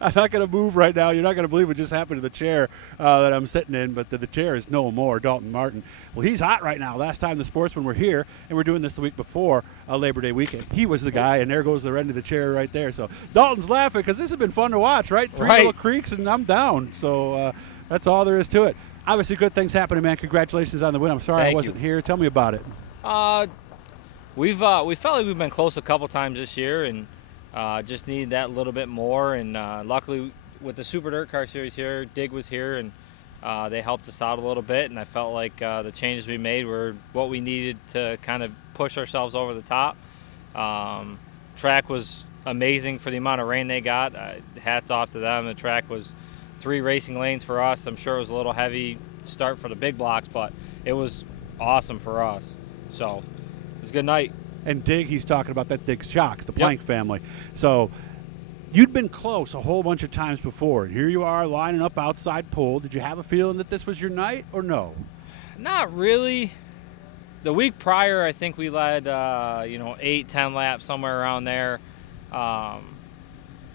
I'm not going to move right now. You're not going to believe what just happened to the chair that I'm sitting in, but the chair is no more. Dalton Martin. Well, he's hot right now. Last time the Sportsmen were here, and we're doing this the week before Labor Day weekend, he was the guy, and there goes the end of the chair right there. So Dalton's laughing because this has been fun to watch, right? Three little creaks, and I'm down. So that's all there is to it. Obviously, good things happening, man. Congratulations on the win. I'm sorry I wasn't here. Tell me about it. We felt like we've been close a couple times this year, and just needed that little bit more. And luckily, with the Super Dirt Car Series here, Dig was here, and they helped us out a little bit. And I felt like the changes we made were what we needed to kind of push ourselves over the top. Track was amazing for the amount of rain they got. Hats off to them. The track was 3 racing lanes for us. I'm sure it was a little heavy start for the big blocks, but it was awesome for us. So it was a good night. And Dig, he's talking about that Dig Shocks, the Plank family. So you'd been close a whole bunch of times before. And here you are lining up outside pole. Did you have a feeling that this was your night or no? Not really. The week prior, I think we led, 8, 10 laps, somewhere around there. And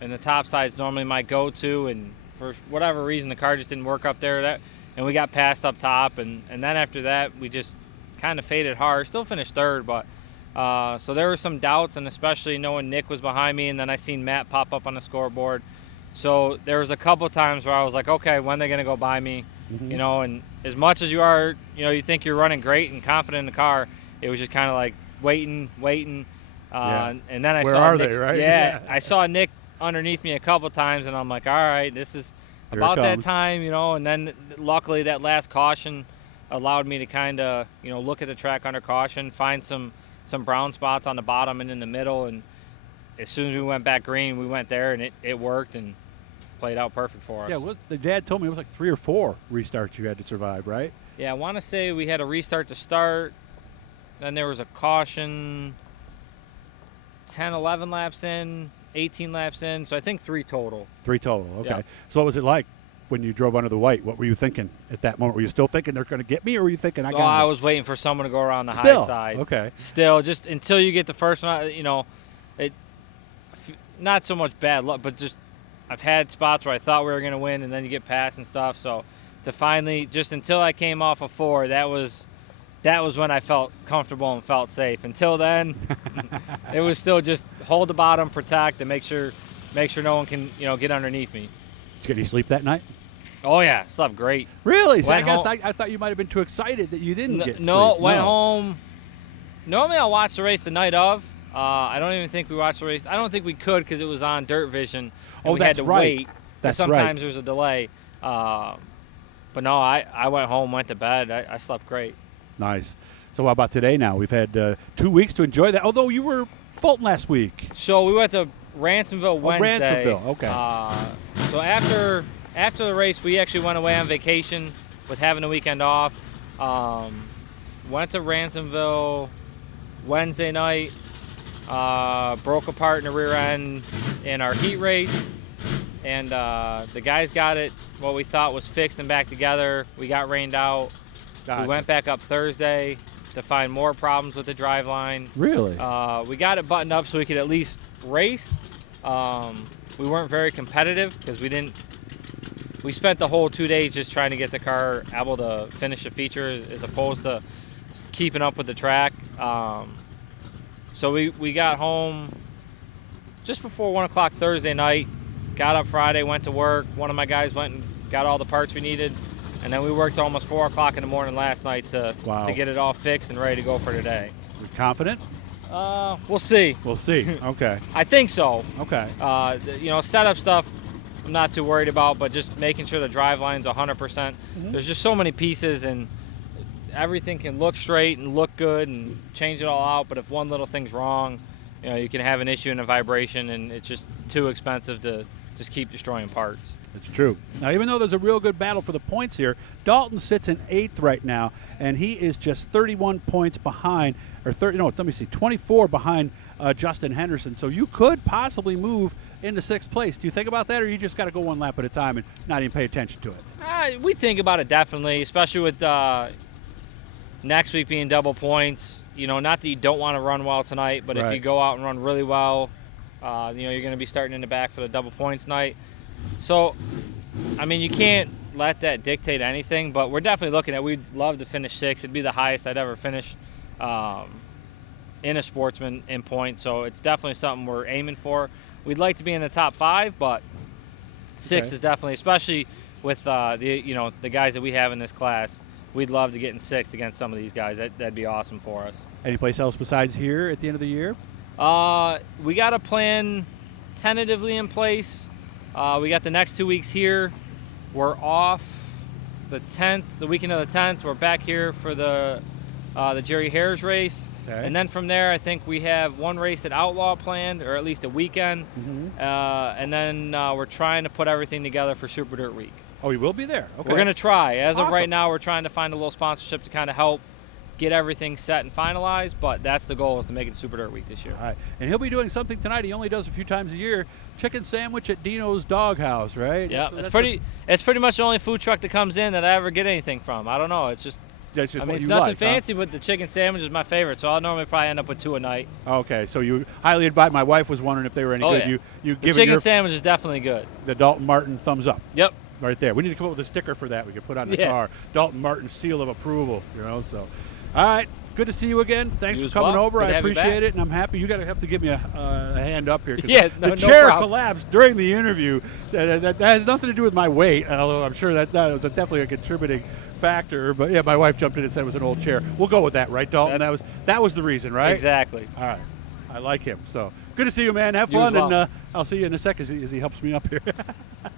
the top side's normally my go-to, and for whatever reason, the car just didn't work up there. And we got passed up top, and then after that, we just kind of faded hard. Still finished third, but so there were some doubts, and especially knowing Nick was behind me, and then I seen Matt pop up on the scoreboard. So there was a couple times where I was like, okay, when are they going to go by me? Mm-hmm. And as much as you are, you think you're running great and confident in the car, it was just kind of like waiting. And then I Where saw are Nick, they, right? Yeah, I saw Nick underneath me a couple times, and I'm like, all right, this is about that time, and then luckily that last caution allowed me to kind of, look at the track under caution, find some brown spots on the bottom and in the middle, and as soon as we went back green, we went there, and it worked and played out perfect for us. Yeah, the dad told me it was like 3 or 4 restarts you had to survive, right? Yeah, I want to say we had a restart to start, then there was a caution 10, 11 laps in, 18 laps in, so I think 3 total. 3 total, okay. Yeah. So what was it like when you drove under the white? What were you thinking at that moment? Were you still thinking they're going to get me, or were you thinking I was waiting for someone to go around the high side. Okay. Still, just until you get the first one, not so much bad luck, but just I've had spots where I thought we were going to win, and then you get past and stuff. So to finally, just until I came off of 4, that was when I felt comfortable and felt safe. Until then, it was still just hold the bottom, protect, and make sure no one can get underneath me. Did you get any sleep that night? Oh yeah, slept great. Really? So I thought you might have been too excited that you didn't get sleep. No, went home. Normally I'll watch the race the night of. I don't even think we watched the race. I don't think we could because it was on Dirt Vision. And we had to wait. That's sometimes there's a delay. But no, I went home, went to bed. I slept great. Nice. So how about today now? We've had 2 weeks to enjoy that, although you were Fulton last week. So we went to Ransomville Wednesday. Ransomville, okay. So after the race, we actually went away on vacation with having a weekend off. Went to Ransomville Wednesday night. Broke apart in the rear end in our heat race. And the guys got it, what we thought was fixed and back together. We got rained out. Gotcha. We went back up Thursday to find more problems with the driveline. Really? We got it buttoned up so we could at least race. We weren't very competitive because we spent the whole 2 days just trying to get the car able to finish a feature as opposed to keeping up with the track. So we got home just before 1 o'clock Thursday night, got up Friday, went to work. One of my guys went and got all the parts we needed. And then we worked almost 4 o'clock in the morning last night to get it all fixed and ready to go for today. You confident? We'll see. We'll see. Okay. I think so. Okay. Setup stuff I'm not too worried about, but just making sure the drive line's 100%. Mm-hmm. There's just so many pieces, and everything can look straight and look good and change it all out, but if one little thing's wrong, you can have an issue in a vibration, and it's just too expensive to just keep destroying parts. It's true. Now, even though there's a real good battle for the points here, Dalton sits in 8th right now, and he is just 31 points behind, 24 behind Justin Henderson. So you could possibly move into 6th place. Do you think about that, or you just got to go one lap at a time and not even pay attention to it? We think about it definitely, especially with next week being double points. Not that you don't want to run well tonight, but if you go out and run really well, you're going to be starting in the back for the double points night. So, I mean, you can't let that dictate anything, but we're definitely looking at, we'd love to finish 6th. It'd be the highest I'd ever finish in a Sportsman in points, so it's definitely something we're aiming for. We'd like to be in the top 5, but 6 is definitely, especially with the guys that we have in this class, we'd love to get in 6th against some of these guys. That'd be awesome for us. Any place else besides here at the end of the year? We got a plan tentatively in place. We got the next 2 weeks here. We're off the 10th, the weekend of the 10th. We're back here for the Jerry Harris race. Okay. And then from there, I think we have one race at Outlaw planned, or at least a weekend. And then we're trying to put everything together for Super Dirt Week. Oh, you will be there? Okay. We're going to try. As of Awesome. right now, we're trying to find a little sponsorship to kind of help get everything set and finalized, but that's the goal, is to make it Super Dirt Week this year. All right. And he'll be doing something tonight he only does a few times a year, chicken sandwich at Dino's Doghouse, right? Yeah, So it's pretty much the only food truck that comes in that I ever get anything from. I don't know. It's just, that's just I mean, what it's you nothing like, fancy, but the chicken sandwich is my favorite, so I'll normally probably end up with 2 a night. Okay, so you highly invite. My wife was wondering if they were any good. Yeah. You The give chicken sandwich is definitely good. the Dalton Martin thumbs up. Yep. Right there. We need to come up with a sticker for that we could put on the Yeah. car. Dalton Martin seal of approval, so. All right. Good to see you again. Thanks You for as coming well. over. Good I to have you appreciate back. it, and I'm happy. You have to give me a hand up here. 'Cause Yeah, the no chair problem. collapsed during the interview. That has nothing to do with my weight, although I'm sure that was definitely a contributing factor. But yeah, my wife jumped in and said it was an old chair. We'll go with that, right, Dalton? That was the reason, right? Exactly. All right. I like him. So good to see you, man. Have You as fun, well. and I'll see you in a sec as he helps me up here. Thank